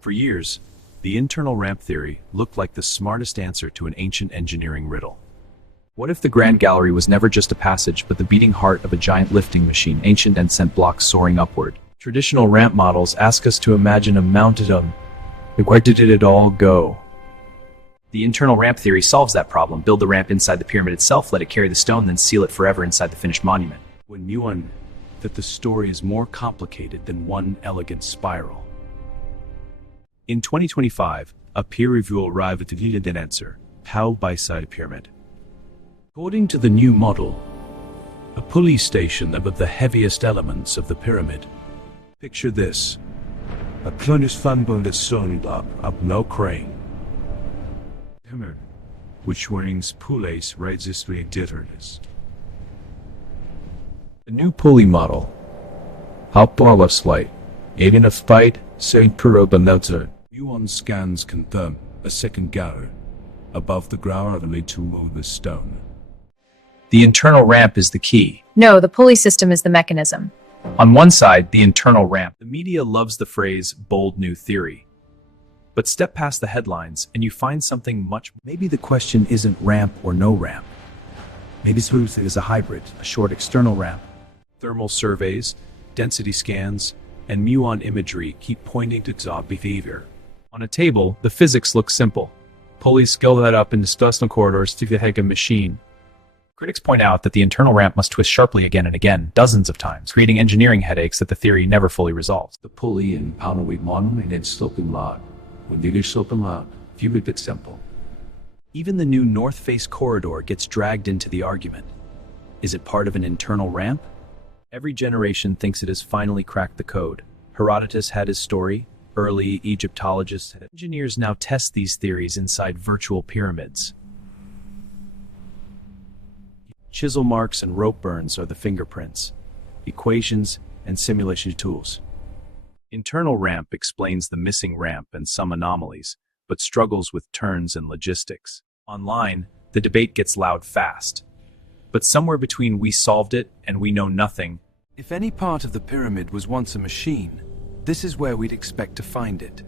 For years, the internal ramp theory looked like the smartest answer to an ancient engineering riddle. What if the Grand Gallery was never just a passage, but the beating heart of a giant lifting machine, ancient and sent blocks soaring upward? Traditional ramp models ask us to imagine a mounted where did it all go? The internal ramp theory solves that problem. Build the ramp inside the pyramid itself, let it carry the stone, then seal it forever inside the finished monument. When Muon that the story is more complicated than one elegant spiral. In 2025, a peer review arrived at the needed answer, how by-side pyramid. According to the new model, a pulley station above the heaviest elements of the pyramid. Picture this. A plunus funbund is sewn up no crane. Hammer, which rings Pulleys raises the editors. The new pulley model. Hauptbauer light. Alien of fight, St. Pyramid. Muon scans confirm a second gallery above the ground to move the stone. The internal ramp is the key. No, the pulley system is the mechanism. On one side, the internal ramp. The media loves the phrase bold new theory. But step past the headlines and you find something much. Maybe the question isn't ramp or no ramp. Maybe it is a hybrid, a short external ramp. Thermal surveys, density scans, and muon imagery keep pointing to XOB behavior. On a table, the physics look simple. Pulleys scale that up into stochastic corridors to the machine. Critics point out that the internal ramp must twist sharply again and again, dozens of times, creating engineering headaches that the theory never fully resolves. The pulley and counterweight model and then sloping log. When you sloping log, few bit simple. Even the new north face corridor gets dragged into the argument. Is it part of an internal ramp? Every generation thinks it has finally cracked the code. Herodotus had his story. Early Egyptologists had it. Engineers now test these theories inside virtual pyramids. Chisel marks and rope burns are the fingerprints, equations, and simulation tools. Internal ramp explains the missing ramp and some anomalies, but struggles with turns and logistics. Online, the debate gets loud fast. But somewhere between we solved it and we know nothing. If any part of the pyramid was once a machine, this is where we'd expect to find it.